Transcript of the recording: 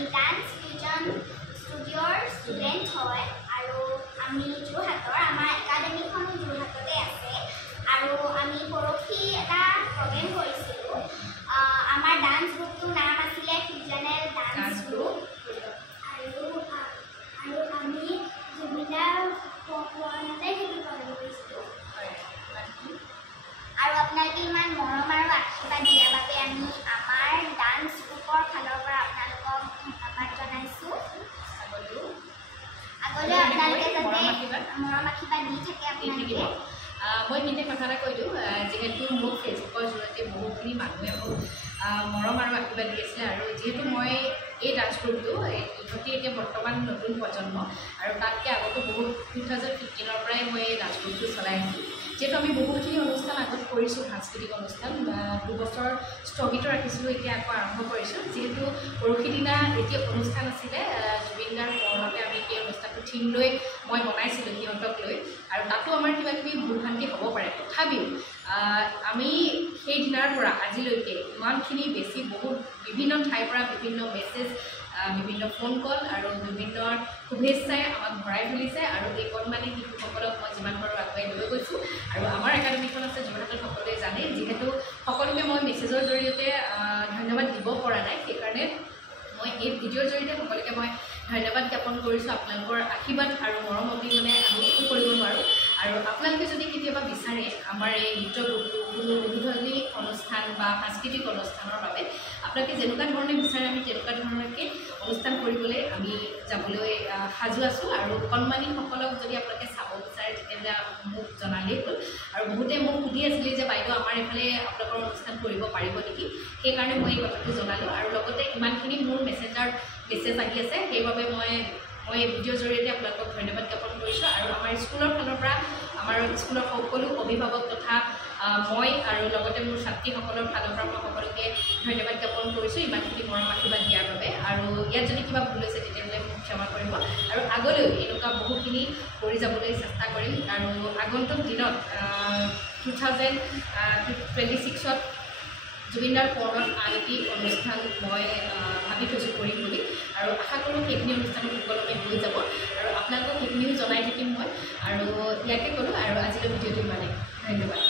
আমি dance fusion ষ্টুডিঅ'ৰ student হয় আৰু আমি যোৰহাটৰ আমাৰ একাডেমীখনো যোৰহাটতে আছে আৰু আমি পৰহি এটা প্ৰগ্ৰেম কৰিছিলোঁ আমাৰ ডান্স গ্ৰুপটোৰ নাম আছিলে ফিউজনেল ডান্স গ্ৰুপ আৰু আমি জুবিনাৰ পৰণতে সেইটো প্ৰগ্ৰেম কৰিছিলোঁ আৰু আপোনালোকে ইমান মৰম আৰু আশীৰ্বাদ দিয়াৰ বাবে আমি আমাৰ ডান্স গ্ৰুপৰ ফালৰ পৰা আপোনালোকক ধন্যবাদ জনাইছোঁ আগলৈ আপোনালোকে যাতে মৰম আশীৰ্বাদ দি থাকে আপোনালোকে মই সেইখিনি কথা এটা কৈ দিওঁ যিহেতু মোক ফেচবুকৰ জৰিয়তে বহুখিনি মানুহে মোক মৰম আৰু আশীৰ্বাদ দি আছিলে আৰু যিহেতু মই এই ডান্স গ্ৰুপটো ইহঁতে এতিয়া বৰ্তমান নতুন প্ৰজন্ম আৰু তাতকৈ আগতো বহুত 2015ৰ পৰাই মই এই ডান্স গ্ৰুপটো চলাই আছোঁ যিহেতু আমি বহুতখিনি অনুষ্ঠান আগত কৰিছোঁ সাংস্কৃতিক অনুষ্ঠান 2 বছৰ স্থগিত ৰাখিছিলোঁ এতিয়া আকৌ আৰম্ভ কৰিছোঁ যিহেতু পৰহি দিনা এতিয়া অনুষ্ঠান আছিলে জুবিন দাৰ পৰণতে আমি সেই অনুষ্ঠানটো থিম লৈ মই বনাইছিলোঁ সিহঁতক লৈ আৰু তাতো আমাৰ কিবা কিবি ভুল ভ্ৰান্তি হ'ব পাৰে তথাপিও আমি সেই দিনাৰ পৰা আজিলৈকে ইমানখিনি বেছি বহুত বিভিন্ন ঠাইৰ পৰা বিভিন্ন মেছেজ বিভিন্ন ফোন কল আৰু বিভিন্ন শুভেচ্ছাই আমাক ভৰাই তুলিছে আৰু এই কণমানি শিশুসকলক মই যিমান পাৰোঁ আগুৱাই লৈ গৈছোঁ আৰু আমাৰ একাডেমীখন আছে যোৰহাটত সকলোৱে জানে যিহেতু সকলোকে মই মেছেজৰ জৰিয়তে ধন্যবাদ দিব পৰা নাই সেইকাৰণে মই এই ভিডিঅ'ৰ জৰিয়তে সকলোকে মই ধন্যবাদ জ্ঞাপন কৰিছোঁ আপোনালোকৰ আশীৰ্বাদ আৰু মৰম অবিহনে আমি একো কৰিব নোৱাৰোঁ আৰু আপোনালোকে যদি কেতিয়াবা বিচাৰে আমাৰ এই নৃত্য গ্ৰুপটো কোনো উদ্বোধনী অনুষ্ঠান বা সাংস্কৃতিক অনুষ্ঠানৰ বাবে আপোনালোকে যেনেকুৱা ধৰণে বিচাৰে আমি তেনেকুৱা ধৰণৰকৈ অনুষ্ঠান কৰিবলৈ আমি যাবলৈ সাজু আছোঁ আৰু কণমানিসকলক যদি আপোনালোকে চাব বিচাৰে তেতিয়াহ'লে মোক জনালেই হ'ল আৰু বহুতে মোক সুধি আছিলে যে বাইদেউ আমাৰ এইফালে আপোনালোকৰ অনুষ্ঠান কৰিব পাৰিব নেকি সেইকাৰণে মই এই কথাটো জনালোঁ আৰু লগতে ইমানখিনি মোৰ মেছেজ আহি আছে সেইবাবে মই এই ভিডিঅ'ৰ জৰিয়তে আপোনালোকক ধন্যবাদ জ্ঞাপন কৰিছোঁ আৰু আমাৰ স্কুলৰ ফালৰ পৰা আমাৰ স্কুলৰ সকলো অভিভাৱক তথা মই আৰু লগতে মোৰ ছাত্ৰীসকলৰ ফালৰ পৰা মই সকলোকে ধন্যবাদ জ্ঞাপন কৰিছোঁ ইমানখিনি মৰম আশীৰ্বাদ দিয়াৰ বাবে আৰু ইয়াত যদি কিবা ভুল হৈছে তেতিয়াহ'লে মোক ক্ষমা কৰিব আৰু আগলৈও এনেকুৱা বহুখিনি কৰি যাবলৈ চেষ্টা কৰিম আৰু আগন্তুক দিনত 2026ত জুবিনদাৰ পৰণত আন এটি অনুষ্ঠান মই ভাবি থৈছোঁ কৰিম বুলি আৰু আশা কৰোঁ সেইখিনি অনুষ্ঠানত সুকলমে হৈ যাব আৰু আপোনালোকক সেইখিনিও জনাই থাকিম মই আৰু ইয়াকে ক'লোঁ আৰু আজিলৈ ভিডিঅ'টো ইমানেই ধন্যবাদ